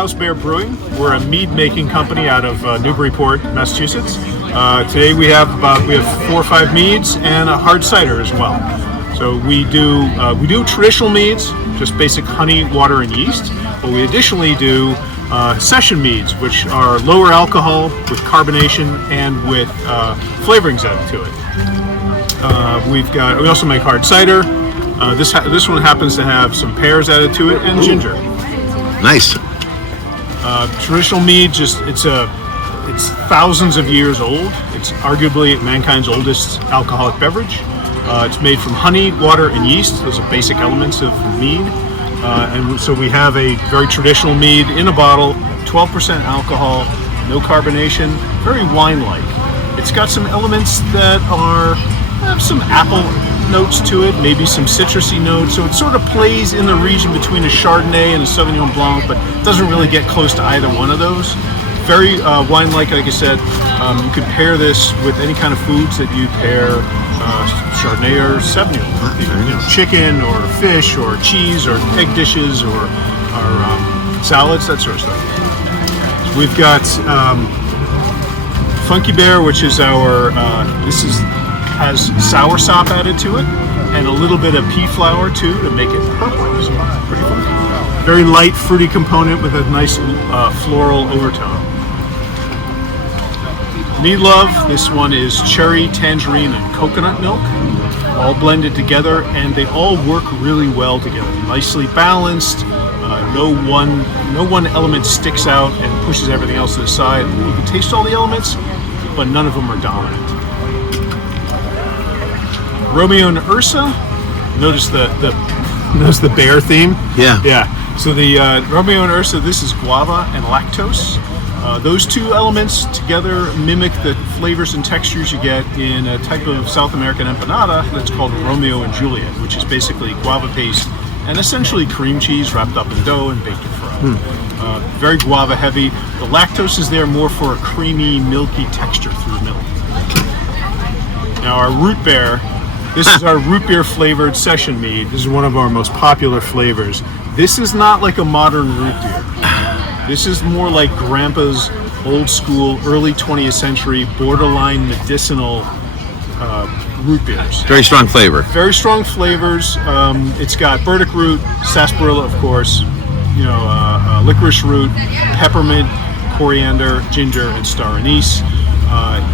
House Bear Brewing. We're a mead-making company out of Newburyport, Massachusetts. Today we have 4 or 5 meads and a hard cider as well. So we do traditional meads, just basic honey, water, and yeast. But we additionally do session meads, which are lower alcohol with carbonation and with flavorings added to it. We also make hard cider. This one happens to have some pears added to it and ginger. Nice. Traditional mead, it's thousands of years old. It's arguably mankind's oldest alcoholic beverage. It's made from honey, water, and yeast. Those are basic elements of mead. And so we have a very traditional mead in a bottle, 12% alcohol, no carbonation, very wine-like. It's got some elements that have some apple notes to it, maybe some citrusy notes. So it sort of plays in the region between a Chardonnay and a Sauvignon Blanc, but doesn't really get close to either one of those. Very wine-like I said. You could pair this with any kind of foods that you pair Chardonnay or Sauvignon. Chicken or fish or cheese or egg dishes or salads, that sort of stuff. So we've got Funky Bear, which is has soursop added to it and a little bit of pea flour too to make it purple. So it's pretty fun. Very light, fruity component with a nice floral overtone. Mead Love, this one is cherry, tangerine, and coconut milk, all blended together, and they all work really well together. Nicely balanced. No one element sticks out and pushes everything else to the side. You can taste all the elements, but none of them are dominant. Romeo and Ursa. Notice the bear theme. Yeah. So the Romeo and Ursa. This is guava and lactose. Those two elements together mimic the flavors and textures you get in a type of South American empanada that's called Romeo and Juliet, which is basically guava paste and essentially cream cheese wrapped up in dough and baked in fry. Very guava heavy. The lactose is there more for a creamy, milky texture through the milk. Now our root beer, this is our root beer flavored session mead. This is one of our most popular flavors. This is not like a modern root beer. This is more like Grandpa's old school, early 20th century, borderline medicinal root beers. Very strong flavor. Very strong flavors. It's got burdock root, sarsaparilla, of course, licorice root, peppermint, coriander, ginger, and star anise.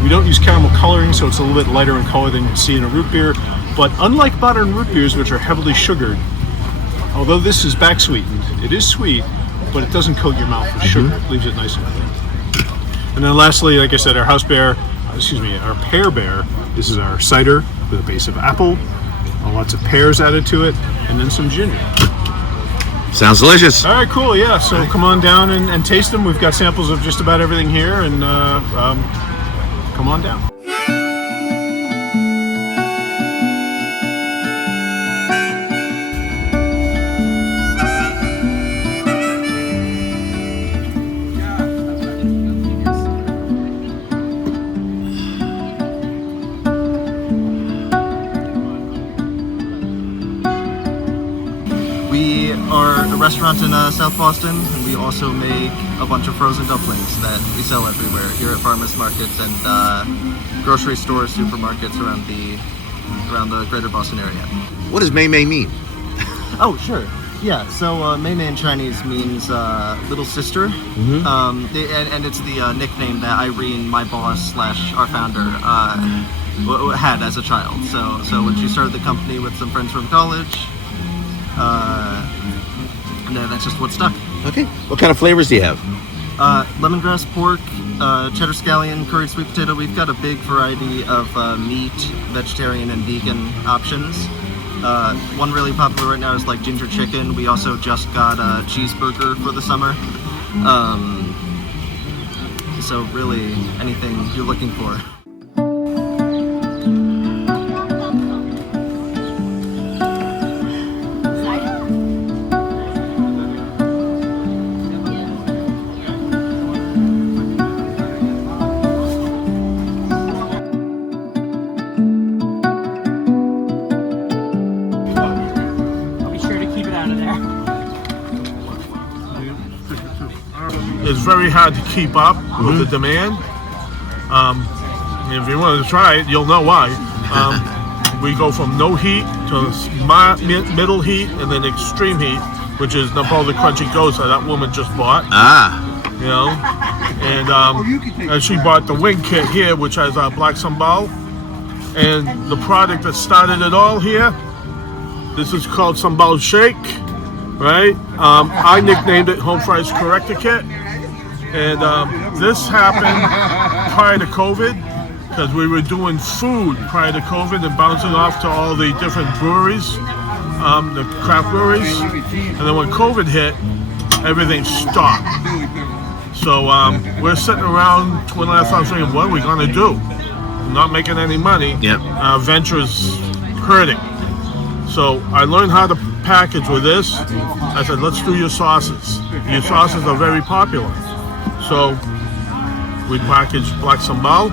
We don't use caramel coloring, so it's a little bit lighter in color than you'd see in a root beer. But unlike modern root beers, which are heavily sugared, although this is back sweetened, it is sweet, but it doesn't coat your mouth with sugar. It leaves it nice and clean. And then lastly, like I said, our pear bear. This is our cider with a base of apple, lots of pears added to it, and then some ginger. Sounds delicious. All right, cool. Yeah, so come on down and taste them. We've got samples of just about everything here, and come on down. We are a restaurant in South Boston, and we also make a bunch of frozen dumplings that we sell everywhere here at farmers markets and grocery stores, supermarkets around the greater Boston area. What does Mei Mei mean? Oh, sure. Yeah, so Mei Mei in Chinese means little sister, and it's the nickname that Irene, my boss / our founder, had as a child. So when she started the company with some friends from college, and that's just what stuck. Okay. What kind of flavors do you have? Lemongrass pork, cheddar scallion, curried sweet potato. We've got a big variety of meat, vegetarian, and vegan options. One really popular right now is like ginger chicken. We also just got a cheeseburger for the summer. So really anything you're looking for. it's very hard to keep up with the demand. If you want to try it, you'll know why. We go from no heat to middle heat and then extreme heat, which is Napoleon Crunchy Ghost that woman just bought. You know, and she bought the wing kit here, which has black sambal, and the product that started it all here. This is called sambal shake, right? I nicknamed it Home Fries Corrector Kit, and this happened prior to COVID because we were doing food prior to COVID and bouncing off to all the different breweries, the craft breweries, and then when COVID hit, everything stopped. So we're sitting around twiddling our thumbs saying, what are we going to do? We're not making any money. Yep. Our venture's hurting. So I learned how to package with this. I said, let's do your sauces. Your sauces are very popular. So we packaged black sambal,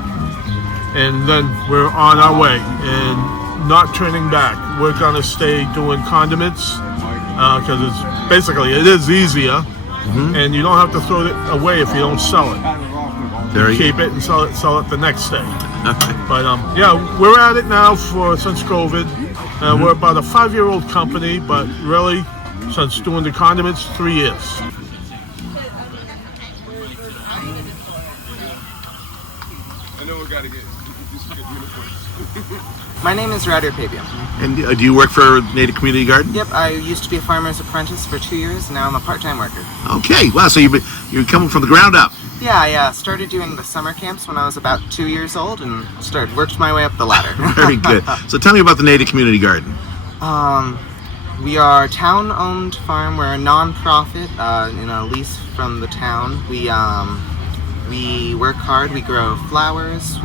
and then we're on our way and not turning back. We're going to stay doing condiments because it's basically, it is easier. And you don't have to throw it away if you don't sell it. Keep it and sell it the next day. But yeah, we're at it now since COVID. We're about a 5-year-old company, but really since doing the condiments, 3 years. I know we gotta get uniforms. My name is Ryder Papian. And do you work for Natick Community Garden? Yep, I used to be a farmer's apprentice for 2 years. Now I'm a part-time worker. Okay, wow, so you're coming from the ground up. Yeah, I started doing the summer camps when I was about 2 years old and worked my way up the ladder. Very good. So tell me about the Natick Community Garden. We are a town-owned farm. We're a non-profit in a lease from the town. We work hard. We grow flowers,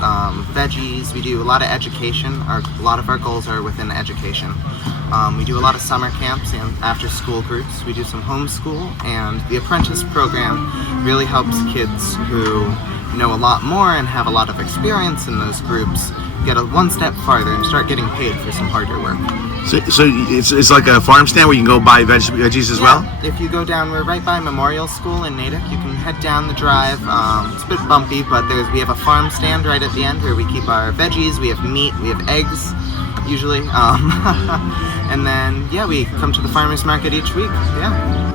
veggies. We do a lot of education. A lot of our goals are within education. We do a lot of summer camps and after-school groups. We do some homeschool, and the apprentice program really helps kids who know a lot more and have a lot of experience in those groups get one step farther and start getting paid for some harder work. So it's like a farm stand where you can go buy veggies as well? If you go down, we're right by Memorial School in Natick. You can head down the drive. It's a bit bumpy, but we have a farm stand right at the end where we keep our veggies. We have meat. We have eggs, usually. And then, yeah, we come to the farmers market each week. Yeah.